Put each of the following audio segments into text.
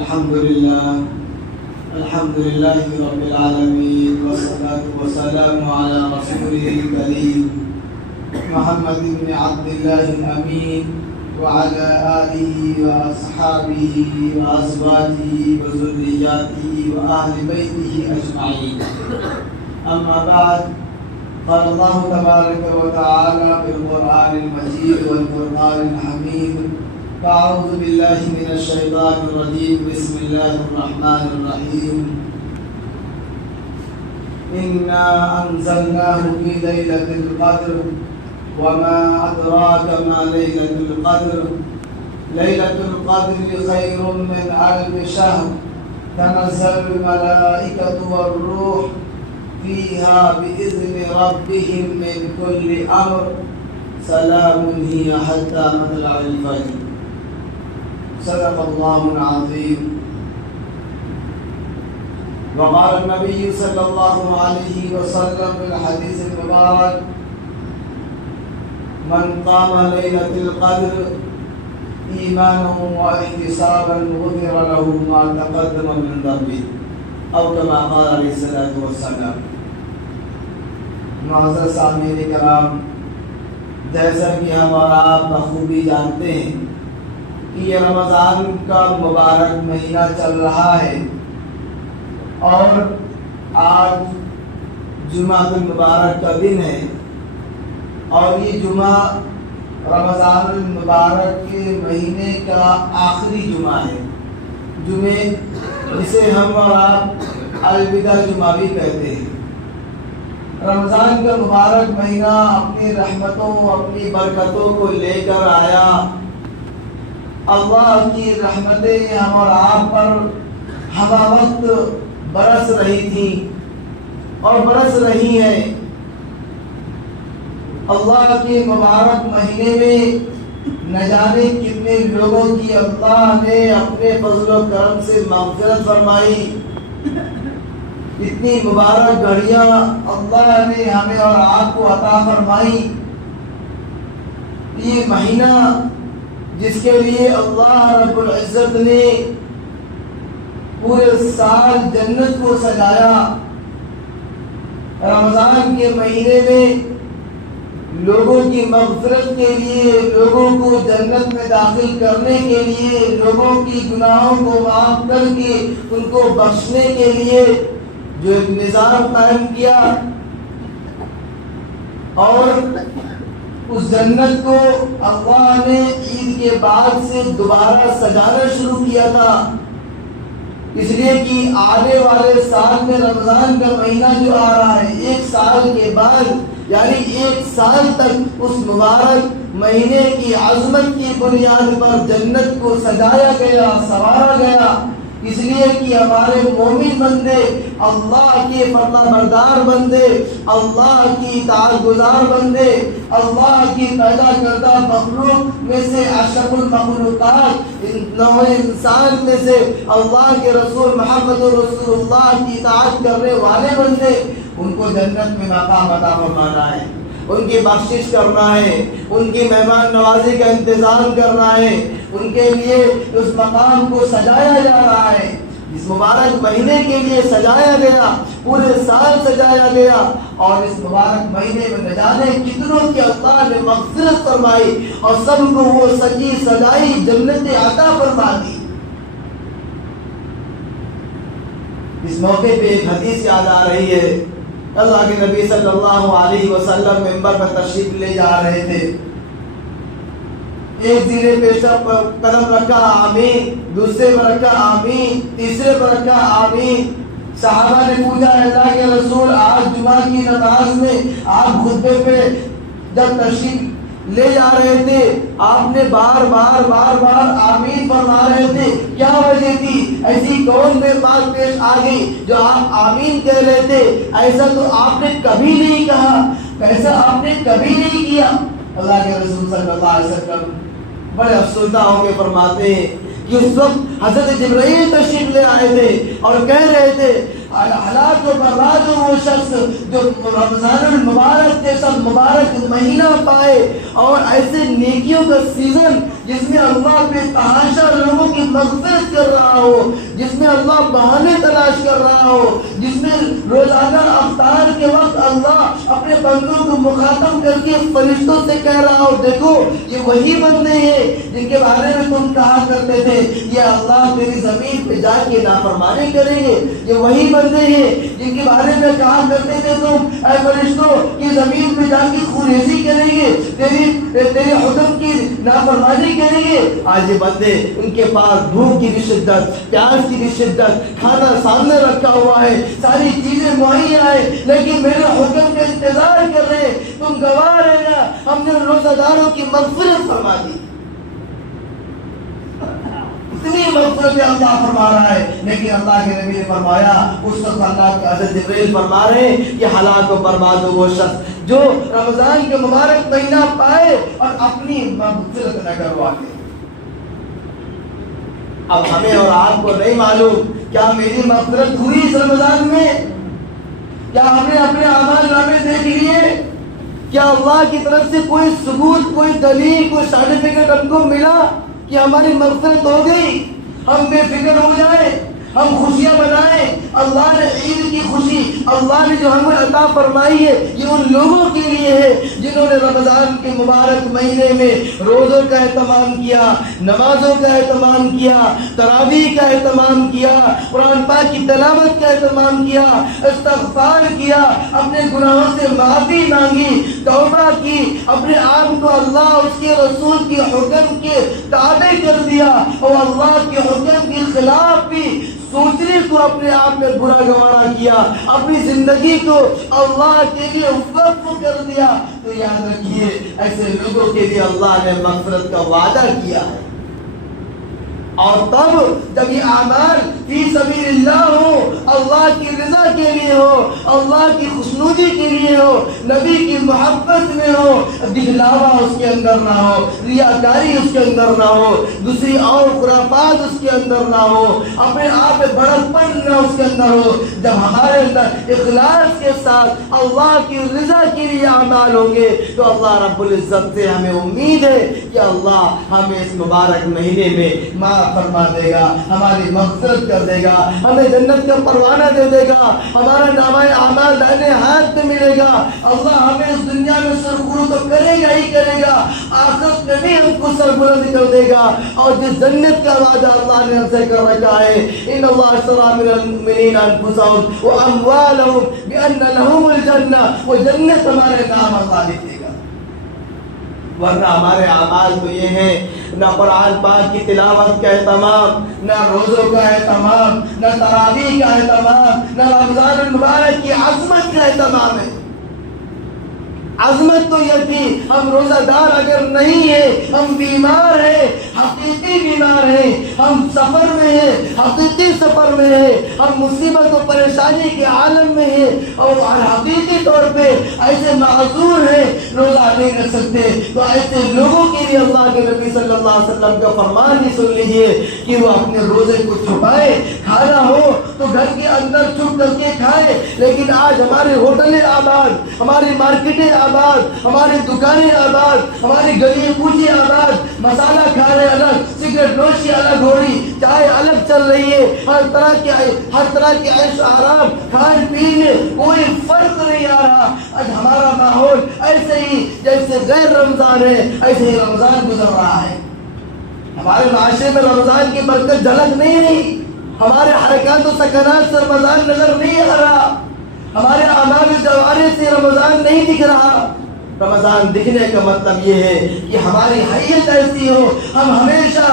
الحمد لله رب العالمين والصلاة والسلام على رسوله الكريم محمد بن عبد الله الأمين وعلى آله وأصحابه وأزواجه وذرياته وأهل بيته أجمعين. أما بعد، قال الله تبارك وتعالى في القرآن المجيد والفرقان الحميد: أعوذ بالله من الشيطان الرجيم، بسم الله الرحمن الرحيم. إنا أنزلناه في ليلة القدر وما أدراك ما ليلة القدر. ليلة القدر خير من ألف شهر، تنزل الملائكة والروح فيها بإذن ربهم من كل أمر، سلام هي حتى مطلع الفجر. صدق الله العظيم. وقال النبي صلى الله عليه وسلم في الحديث المبارك: من قام ليلة القدر إيمانا واحتسابا غفر له ما تقدم من ذنبه، او كما قال علیہ الصلوۃ والسلام. معزز سامعین کرام، جیسا کہ ہم اور آپ بخوبی جانتے ہیں کہ یہ رمضان کا مبارک مہینہ چل رہا ہے اور آج جمعہ المبارک کا دن ہے، اور یہ جمعہ رمضان المبارک کے مہینے کا آخری جمعہ ہے. جمعے جسے ہم اور آپ الوداع جمعہ بھی کہتے ہیں. رمضان کا مبارک مہینہ اپنی رحمتوں اپنی برکتوں کو لے کر آیا. اللہ کی رحمتیں ہم اور آپ پر ہمہ وقت برس رہی تھی اور برس رہی ہیں. اللہ کے مبارک مہینے میں نہ جانے کتنے لوگوں کی اللہ نے اپنے فضل و کرم سے مغفرت فرمائی. اتنی مبارک گھڑیاں اللہ نے ہمیں اور آپ کو عطا فرمائی. یہ مہینہ جس کے لیے اللہ رب العزت نے پورے سال جنت کو سجایا، رمضان کے مہینے میں لوگوں کی مغفرت کے لیے، لوگوں کو جنت میں داخل کرنے کے لیے، لوگوں کی گناہوں کو معاف کر کے ان کو بخشنے کے لیے جو ایک نظام قائم کیا، اور اس جنت کو اللہ نے عید کے بعد سے دوبارہ سجانا شروع کیا تھا. اس لیے کہ آنے والے سال میں رمضان کا مہینہ جو آ رہا ہے، ایک سال کے بعد یعنی ایک سال تک اس مبارک مہینے کی عظمت کی بنیاد پر جنت کو سجایا گیا، سنوارا گیا. اس لیے کہ ہمارے مومن بندے، اللہ کے فرما بردار بندے، اللہ کی اطاعت گزار بندے، اللہ کی پیدا کردہ مخلوق میں سے اشرف المخلوقات نوع انسان میں سے اللہ کے رسول محمد رسول اللہ کی اطاعت کرنے والے بندے، ان کو جنت میں مقام عطا فرمانا ہے، ان کی بخشش کرنا ہے، ان کی مہمان نوازی کا انتظام کرنا ہے. ان کے لیے اس مقام کو سجایا جا رہا ہے. اس مبارک مہینے کے لیے سجایا گیا، پورے سال سجایا گیا، اور اس مبارک مہینے میں نہ جانے کتنوں کی اللہ نے مغفرت فرمائی اور سب کو وہ سجی سجائی جنت عطا فرما دی. اس موقع پہ ایک حدیث یاد آ رہی ہے. اللہ کے نبی صلی اللہ علیہ وسلم ممبر پر تشریف لے جا رہے تھے. ایک زیر پیشہ پر قدم رکھا آمین، دوسرے پر رکھا آمین، تیسرے پر رکھا آمین. صحابہ نے پوچھا: اللہ کے رسول، آج جمعہ کی نماز میں آپ خطبے پہ جب تشریف لے جا رہے تھے، آپ نے بار بار آمین فرما رہے تھے، کیا وجہ تھی؟ ایسی کون میں بات پیش آ گئی جو آپ آمین کہہ رہے تھے؟ ایسا تو آپ نے کبھی نہیں کہا، ایسا آپ نے کبھی نہیں کیا. اللہ کے رسول صلی اللہ علیہ وسلم بڑے افسردہ ہو کے فرماتے ہیں کہ اس وقت حضرت جبرائیل تشریف لے آئے تھے اور کہہ رہے تھے: ہلاک و برباد ہو وہ شخص جو رمضان المبارک جیسا مبارک مہینہ پائے اور ایسے نیکیوں کا سیزن جس میں اللہ پہ تحاشا لوگوں کی مغفرت کر رہا ہو، جس میں اللہ بہانے تلاش کر رہا ہو، جس میں روزانہ افطار کے وقت اللہ اپنے بندوں کو مخاطب کر کے فرشتوں سے کہہ رہا ہو دیکھو یہ وہی بندے ہیں جن کے بارے میں تم کہا کرتے تھے یہ اللہ تیری زمین پہ جا کے نافرمانی کریں گے، یہ وہی بندے ہیں جن کے بارے میں کہا کرتے تھے تم اے فرشتوں کی زمین پہ جا کے خونریزی کریں گے، تیرے حکم کی نافرمانی کریں گے۔ آج یہ بندے ان کے پاس بھوک کی بھی شدت، پیاس کی بھی شدت، کھانا سامنے رکھا ہوا ہے، ساری چیزیں مہیا ہے، لیکن میرے حکم کا انتظار کر رہے، تم گواہ رہنا ہم نے روزہ داروں کی مغفرت فرما دی۔ اتنی مغفرت اللہ فرما رہا ہے، لیکن اللہ کے نبی نے فرمایا اس وقت اللہ کے حضرت جبریل فرما رہے ہیں کہ ہلاک و برباد ہو وہ شخص جو رمضان کے مبارک مہینہ پائے اور اپنی مغفرت نہ کروا کے۔ اب ہمیں اور آپ کو نہیں معلوم کیا میری مغفرت ہوئی اس رمضان میں؟ کیا ہم نے اپنے اعمال نامے دیکھ لیے؟ کیا اللہ کی طرف سے کوئی ثبوت، کوئی دلیل، کوئی سرٹیفکیٹ ہم کو ملا کہ ہماری مغفرت ہو گئی؟ ہم بے فکر ہو جائیں، ہم خوشیاں منائیں۔ اللہ نے عید کی خوشی اللہ نے جو ہمیں عطا فرمائی ہے یہ ان لوگوں کے لیے ہے جنہوں نے رمضان کے مبارک مہینے میں روزوں کا اہتمام کیا، نمازوں کا اہتمام کیا، تراویح کا اہتمام کیا، قرآن پاک کی تلاوت کا اہتمام کیا، استغفار کیا، اپنے گناہوں سے معافی مانگی، توبہ کی، اپنے آپ کو اللہ اس کے رسول کے حکم کے تابع کر دیا اور اللہ کے حکم کے خلاف بھی سوچنے کو اپنے آپ میں برا گوارا کیا، اپنی زندگی کو اللہ کے لیے وقف کر دیا، تو یاد رکھیے ایسے لوگوں کے لیے اللہ نے مغفرت کا وعدہ کیا ہے۔ اور تب جب یہ اعمال فی سبیل اللہ ہو، اللہ کی رضا کے لیے ہو، اللہ کی خوشنودی کے لیے ہو، نبی کی محبت میں ہو، دکھلاوا اس کے اندر نہ ہو، ریاکاری اس کے اندر نہ ہو، دوسری اور خرافات اس کے اندر نہ ہو، اپنے آپ میں بڑکپن نہ اس کے اندر ہو، جب ہمارے اندر اخلاص کے ساتھ اللہ کی رضا کے لیے اعمال ہوں گے تو اللہ رب العزت سے ہمیں امید ہے کہ اللہ ہمیں اس مبارک مہینے میں معاف فرما دے گا، ہماری مغفرت کر دے گا، ہمیں جنت کا پروانہ دے دے گا، ہمارا نامہ اعمال دائنے ہاتھ میں ملے گا، اللہ ہمیں اس دنیا میں سرخرو تو کرے گا ہی کرے گا، آخرت میں بھی ہم کو سربلند کر دے گا، اور جس جنت کا وعدہ اللہ نے ہم سے کر رکھا ہے ان اللہ اشتری من المؤمنین انفسهم واموالهم بان لهم الجنہ، وہ جنت ہمارے نام اللہ لکھ دے گا۔ ورنہ ہمارے اعمال تو یہ ہیں نہ قرآن پاک کی تلاوت کا اہتمام، نہ روزوں کا اہتمام، نہ تراویح کا اہتمام، نہ رمضان المبارک کی عظمت کا اہتمام ہے۔ عظمت تو یہ تھی ہم روزہ دار اگر نہیں ہیں، ہم بیمار ہیں، حقیقی بیمار ہیں، ہم سفر میں ہیں، حقیقی سفر میں ہیں، ہم مصیبت و پریشانی کے عالم میں ہیں اور حقیقی طور پہ ایسے معذور ہیں روزہ نہیں رکھ سکتے، تو ایسے لوگوں کے لیے اللہ کے نبی صلی اللہ علیہ وسلم کا فرمان ہی سن لیجیے کہ وہ اپنے روزے کو چھپائے، کھانا ہو تو گھر کے اندر چھپ کر کے کھائے، لیکن آج ہمارے ہوٹلیں آباد، ہماری مارکیٹیں آباد، ہماری دکانیں آباد، ہماری گلی کوچے آباد، مسالہ کھانے الگ، سگریٹ نوشی الگ ہو رہی، چائے الگ چل رہی ہے، ہر طرح کے عیش آرام، کھان پینے کوئی فرق نہیں آ رہا۔ آج ہمارا ماحول ایسے ہی جیسے غیر رمضان ہے ایسے ہی رمضان گزر رہا ہے۔ ہمارے معاشرے میں رمضان کی برکت جھلک نہیں رہی، ہمارے حرکات و سکنات سے رمضان نظر نہیں آ رہا، ہمارے اعمال جوارح سے رمضان نہیں دکھ رہا۔ رمضان دکھنے کا مطلب یہ ہے کہ ہماری حیت ایسی ہو، ہم ہمیشہ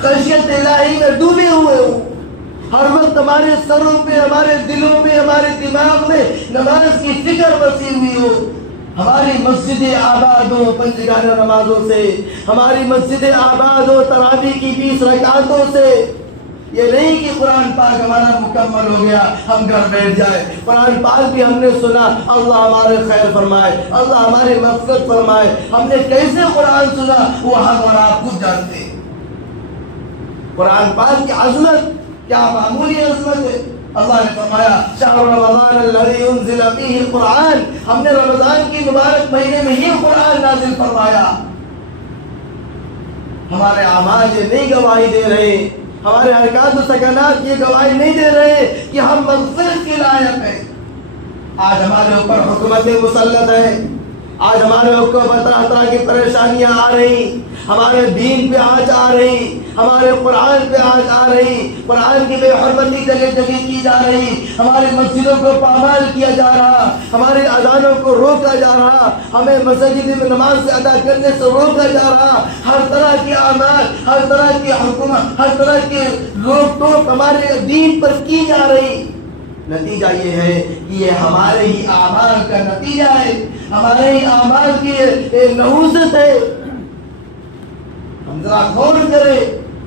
خشیت الہی میں ڈوبے ہوئے ہوں، ہر وقت ہمارے سروں پہ، ہمارے دلوں میں، ہمارے دماغ میں نماز کی فکر بسی ہوئی ہو، ہماری مسجدیں آباد ہو پنجگانہ نمازوں سے، ہماری مسجدیں آباد ہو تراویح کی 20 رکعتوں سے۔ یہ نہیں کہ قرآن پاک ہمارا مکمل ہو گیا ہم گھر بیٹھ جائے، قرآن پاک بھی ہم نے سنا، اللہ ہمارے خیر فرمائے، اللہ ہماری مغفرت فرمائے، ہم نے کیسے قرآن سنا وہ ہم اور آپ خود جانتے ہیں۔ قرآن پاک کی عظمت کیا معمولی عظمت ہے؟ اللہ نے فرمایا شہر رمضان الذی انزل فیہ القرآن، ہم نے رمضان کی مبارک مہینے میں یہ قرآن نازل فرمایا۔ ہمارے اعمال یہ نہیں گواہی دے رہے، ہمارے حرکات و سکنات یہ گواہی نہیں دے رہے کہ ہم مغفرت کے لائق ہیں۔ آج ہمارے اوپر حکومتیں مسلط ہیں، آج ہمارے اوپر طرح طرح کی پریشانیاں آ رہی، ہمارے دین پہ آج آ رہی، ہمارے قرآن پہ آج آ رہی، قرآن کی بے حرمتی جگہ جگہ کی جا رہی، ہماری مسجدوں کو پامال کیا جا رہا، ہمارے اذانوں کو روکا جا رہا، ہمیں مسجد میں نماز ادا کرنے سے روکا جا رہا، ہر طرح کے اعمال، ہر طرح کی حکومت، ہر طرح کے روک ٹوک ہمارے دین پر کی جا رہی۔ نتیجہ یہ ہے کہ یہ ہمارے ہی اعمال کا نتیجہ ہے، ہمارے ہی اعمال کی نحوست ہے۔ ہم ذرا غور کریں،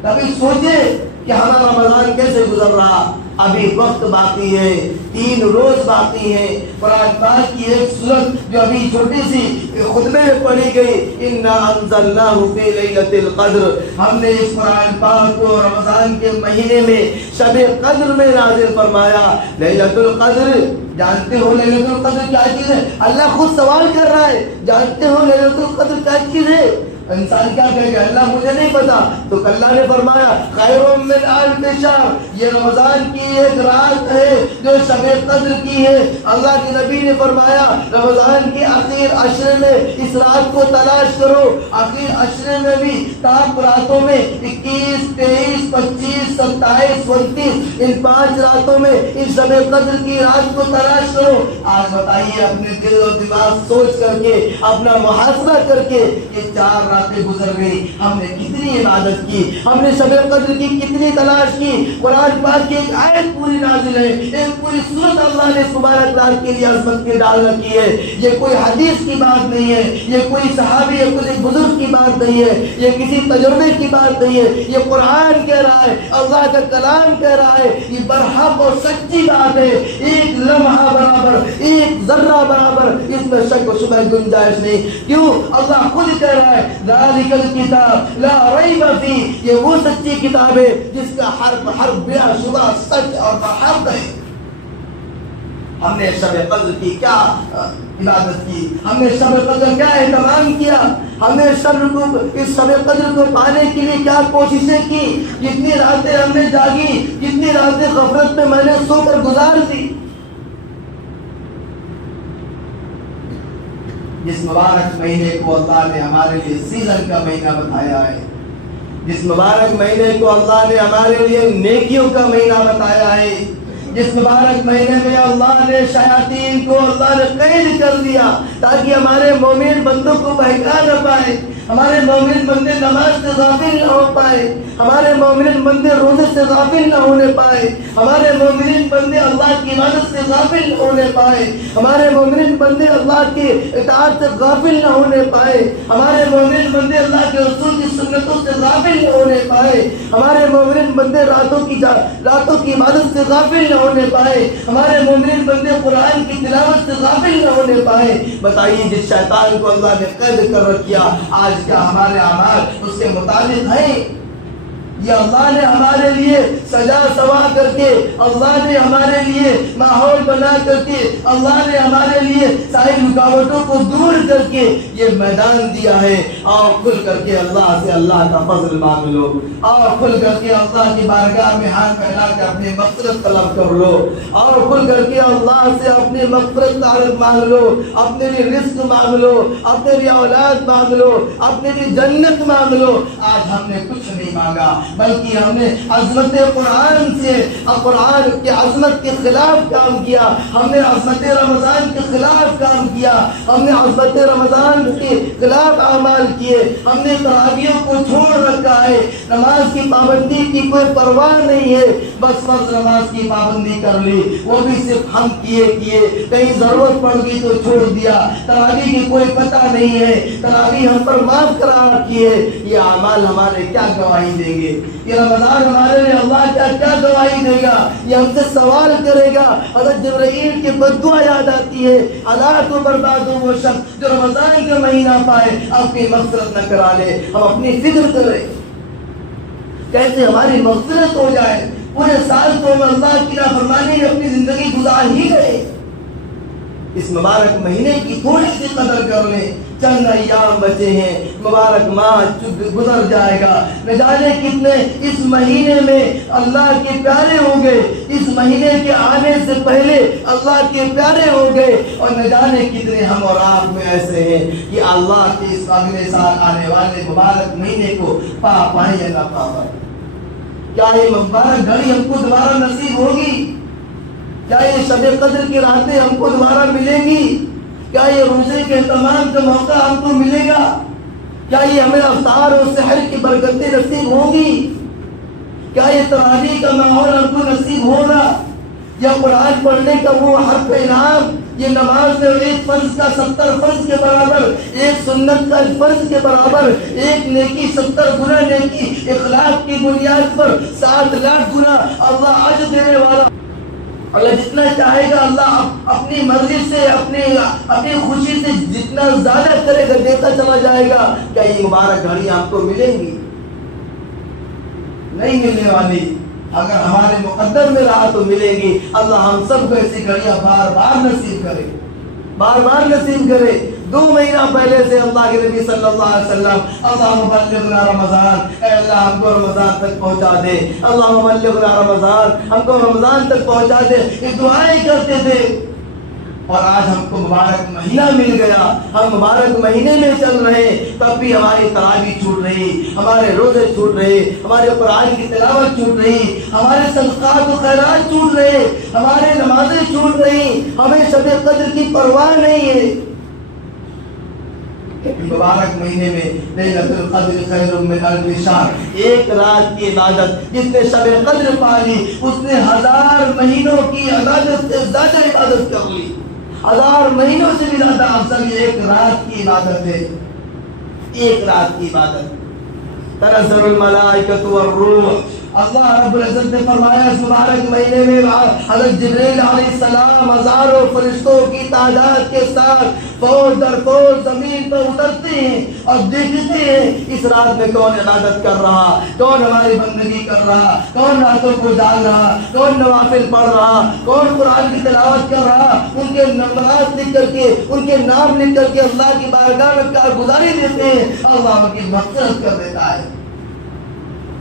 کبھی سوچیں کہ ہمارا رمضان کیسے گزر رہا۔ ابھی وقت باقی ہے، 3 روز باقی ہے۔ قرآن پاک کی ایک سورت جو ابھی چھوٹی سی خطبے میں پڑھی گئی، اِنَّا أَنزَلْنَاهُ فِي لَيْلَةِ الْقَدْرِ، ہم نے اس قرآن پاک کو رمضان کے مہینے میں شب قدر میں نازل فرمایا۔ لیلۃ القدر، جانتے ہو لیلۃ القدر کیا چیز ہے؟ اللہ خود سوال کر رہا ہے، جانتے ہو لیلۃ القدر کیا چیز ہے؟ انسان کیا کہے گا؟ اللہ مجھے نہیں پتا۔ تو اللہ نے فرمایا خیر من الف شہر، یہ رمضان کی ایک رات ہے جو شب قدر کی ہے۔ اللہ کے نبی نے فرمایا رمضان کے آخر عشرے میں اس رات کو تلاش کرو۔ آخر عشرے میں بھی تاک راتوں میں 21، 23، 25، 27، 29 ان 5 راتوں میں اس شب قدر کی رات کو تلاش کرو۔ آج بتائیے اپنے دل و دماغ سوچ کر کے، اپنا محاسبہ کر کے، یہ 4 راتیں گزر گئی، ہم نے کتنی عبادت کی، ہم نے شب قدر کی کتنی تلاش کی۔ قرآن پاک کی ایک آیت پوری نازل ہے، ایک پوری سورت اللہ نے مبارک رات کے لیے عظمت کے ڈال رکھی ہے۔ یہ کوئی حدیث کی بات نہیں ہے، یہ کوئی صحابی یا کوئی بزرگ کی بات نہیں ہے، یہ کسی تجربے کی بات نہیں ہے، یہ قرآن کہہ رہا ہے، اللہ کا کلام کہہ رہا ہے۔ یہ برحق اور سچی بات ہے، ایک لمحہ برابر، ایک ذرہ برابر اس میں شک و شبہ گنجائش نہیں۔ کیوں؟ اللہ خود کہہ رہا ہے ذالک الکتاب لا ریب فیہ، یہ وہ سچی کتاب ہے جس کا حرف بلا شبہ سچ اور برحق ہے۔ ہم نے شب قدر کی کیا عبادت کی، ہم نے شب قدر کیا اہتمام کیا، ہم نے اس شب قدر کو پانے کے لیے کیا کوششیں کی، جتنی راتیں ہم نے جاگی، جتنی راتیں غفلت میں میں نے سو کر گزار دی۔ جس مبارک مہینے کو اللہ نے ہمارے لیے سیزن کا مہینہ بتایا ہے، جس مبارک مہینے کو اللہ نے ہمارے لیے نیکیوں کا مہینہ بتایا ہے، جس مبارک مہینے میں اللہ نے شیاطین کو اللہ نے قید کر دیا تاکہ ہمارے مومن بندوں کو بہکا نہ پائے، ہمارے مومن بندے نماز سے غافل نہ ہو پائے، ہمارے مومن بندے روزے سے غافل نہ ہونے پائے، ہمارے مومن بندے اللہ کی عبادت سے غافل نہ ہونے پائے، ہمارے مومن بندے اللہ کی اطاعت سے غافل نہ ہونے پائے، ہمارے مومن بندے اللہ کے رسول کی سنتوں سے غافل نہ ہونے پائے، ہمارے مومن بندے راتوں کی عبادت سے غافل نہ ہونے پائے، ہمارے مومن بندے قرآن کی تلاوت سے غافل نہ ہونے پائے۔ بتائیے جس شیطان کو اللہ نے قید کر رکھا، آج کیا ہمارے اعمال اس کے مطابق ہیں؟ یہ اللہ نے ہمارے لیے سجا سوا کر کے، اللہ نے ہمارے لیے ماحول بنا کر کے، اللہ نے ہمارے لیے ساری رکاوٹوں کو دور کر کے یہ میدان دیا ہے۔ آؤ کھل کر کے اللہ سے اللہ کا فضل مانگ لو، آؤ کھل کر کے اللہ کی بارگاہ میں ہاتھ پھیلا کے اپنی مغفرت طلب کر لو، آؤ کھل کر کے اللہ سے اپنی مغفرت طلب مانگ لو، اپنے لیے رزق مانگ لو، اپنے لیے اولاد مانگ لو، اپنے لیے جنت مانگ لو۔ آج ہم نے کچھ نہیں مانگا، بلکہ ہم نے عظمت قرآن سے قرآن کی عظمت کے خلاف کام کیا، ہم نے عظمت رمضان کے خلاف کام کیا، ہم نے عظمت رمضان کے خلاف اعمال کیے، ہم نے تراویحوں کو چھوڑ رکھا ہے، نماز کی پابندی کی کوئی پرواہ نہیں ہے، بس فرض نماز کی پابندی کر لی، وہ بھی صرف ہم کیے کہیں ضرورت پڑ گئی تو چھوڑ دیا، تراویح کی کوئی پتہ نہیں ہے، تراویح ہم پر معاف کرا رکھی ہے۔ یہ اعمال ہمارے کیا گواہی دیں گے؟ یہ رمضان ہمارے لیے اللہ کیا گواہی دے گا؟ یہ ہم سے سوال کرے گا۔ حضرت جبرائیل کی بددعا یاد آتی ہے، ہلاک و برباد ہو وہ شخص جو رمضان کا مہینہ پائے اپنی مغفرت نہ کرا لے۔ ہم اپنی فکر کریں کیسے ہماری مغفرت ہو جائے۔ پورے سال تو ہم اللہ کی نافرمانی میں اپنی زندگی گزار ہی گئے، اس مبارک مہینے کی تھوڑی سی قدر کر لیں، چند ایام بچے ہیں، مبارک ماہ گزر جائے گا، نہ جانے کتنے اس مہینے میں اللہ کے پیارے ہوں گے، اس مہینے کے آنے سے پہلے اللہ کے پیارے ہوں گے، اور نہ جانے کتنے ہم اور آپ میں ایسے ہیں کہ اللہ کے اس اگلے سال آنے والے مبارک مہینے کو پا پائیں یا نہ پا پائیں۔ کیا یہ مبارک گھڑی ہم کو دوبارہ نصیب ہوگی؟ کیا یہ شب قدر کی راتیں ہم کو دوبارہ ملیں گی؟ کیا یہ روزے کے اہتمام کا موقع ہم کو ملے گا؟ کیا یہ ہمیں افطار اور سحر کی برکتیں نصیب ہوں گی؟ کیا یہ تراویح کا ماحول ہم کو نصیب ہوگا؟ یا قرآن پڑھنے کا وہ حق انعام، یہ نماز میں ایک فرض کا 70 فرض کے برابر، ایک سنت کا فرض کے برابر، ایک نیکی 70 گنا نیکی، اخلاق کی بنیاد پر 7 لاکھ گنا اللہ اجر دینے والا۔ اللہ جتنا چاہے گا اللہ اپنی مرضی سے اپنی خوشی سے جتنا زیادہ کرے گا دیتا چلا جائے گا۔ کیا یہ مبارک گھڑی آپ کو ملیں گی؟ نہیں ملنے والی۔ اگر ہمارے مقدر میں رہا تو ملے گی۔ اللہ ہم سب کو ایسی گھڑیاں بار بار نصیب کرے، بار بار نصیب کرے۔ 2 مہینہ پہلے سے اللہ کے نبی صلی اللہ علیہ وسلم اللہم بلغنا رمضان، اے اللہ ہم کو رمضان تک پہنچا دے، اللہم بلغنا رمضان، ہم کو رمضان تک پہنچا دے، یہ دعائیں کرتے تھے۔ اور آج ہم کو مبارک مہینہ مل گیا، ہم مبارک مہینے میں چل رہے، تب بھی ہماری تراویح چھوٹ رہی، ہمارے روزے چھوٹ رہے، ہمارے قرآن کی تلاوت چھوٹ رہی، ہمارے صدقات و خیرات چھوٹ رہے، ہمارے نمازیں چھوٹ رہی، ہمیں شب قدر کی پرواہ نہیں ہے۔ مبارک مہینے میں لیلۃ القدر خیر من الف شہر، ایک رات کی عبادت جس نے شب قدر پالی اس نے 1000 مہینوں کی عبادت سے زیادہ عبادت کر لی۔ 1000 مہینوں سے بھی زیادہ افضل ایک رات کی عبادت ہے، ایک رات کی عبادت۔ تنزل الملائکۃ والروح، اللہ رب العزت نے فرمایا اس مبارک مہینے میں حضرت جبریل علیہ السلام ہزاروں فرشتوں کی تعداد کے ساتھ فوج در فوج زمین پر اترتے ہیں اور دیکھتے ہیں اس رات میں کون عبادت کر رہا، کون ہماری بندگی کر رہا، کون راتوں کو جاگ رہا، کون نوافل پڑھ رہا، کون قرآن کی تلاوت کر رہا۔ ان کے نمبرات لکھ کر کے، ان کے نام لکھ کر کے اللہ کی بارگاہ میں کارگزاری دیتے ہیں، اللہ ان کی مغفرت کر دیتا ہے۔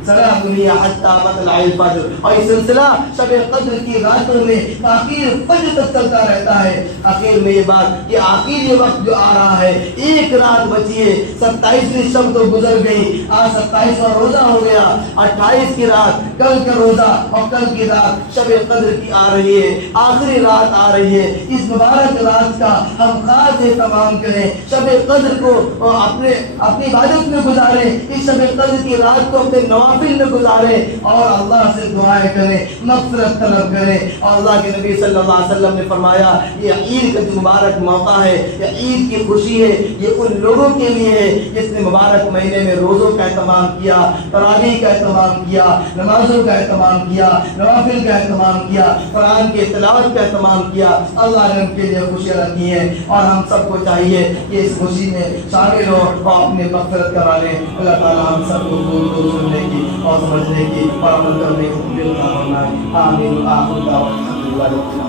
سلام دنیا حتی مطلع الفجر، اور یہ سلسلہ شب قدر کی راتوں میں تاخیر فجر تک چلتا رہتا ہے۔ آخر میں یہ بات، یہ آخری وقت جو آ رہا ہے، ایک رات بچی ہے، 27ویں شب تو گزر گئی، آج 27واں روزہ ہو گیا، 28 کی رات کل کا روزہ اور کل کی رات شب قدر کی آ رہی ہے، آخری رات آ رہی ہے۔ اس مبارک رات کا ہم خاص اہتمام کریں، شب قدر کو اپنی عبادت میں گزاریں، اس شب قدر کی رات کو اپنے نوافل میں گزاریں اور اللہ سے دعائیں کریں، مغفرت طلب کریں۔ اور اللہ کے نبی صلی اللہ علیہ وسلم نے فرمایا یہ عید کا جو مبارک موقع ہے، یہ عید کی خوشی ہے، یہ ان لوگوں کے لیے ہے جس نے مبارک مہینے میں روزوں کا اہتمام کیا، تراویح کا اہتمام کیا، نمازوں کا اہتمام کیا، نوافل کا اہتمام کیا، قرآن کی تلاوت کا اہتمام کیا۔ اللہ نے ان کے لیے خوشیاں رکھی ہیں اور ہم سب کو چاہیے کہ اس خوشی میں شامل ہو اور اپنی مغفرت کرا لیں۔ اللہ تعالیٰ ہم سب کو سننے کی اور سمجھنے کی اور عمل کرنے کی توفیق عطا فرمائے۔ آمین۔ آخر دعوانا الحمدللہ رب العالمین۔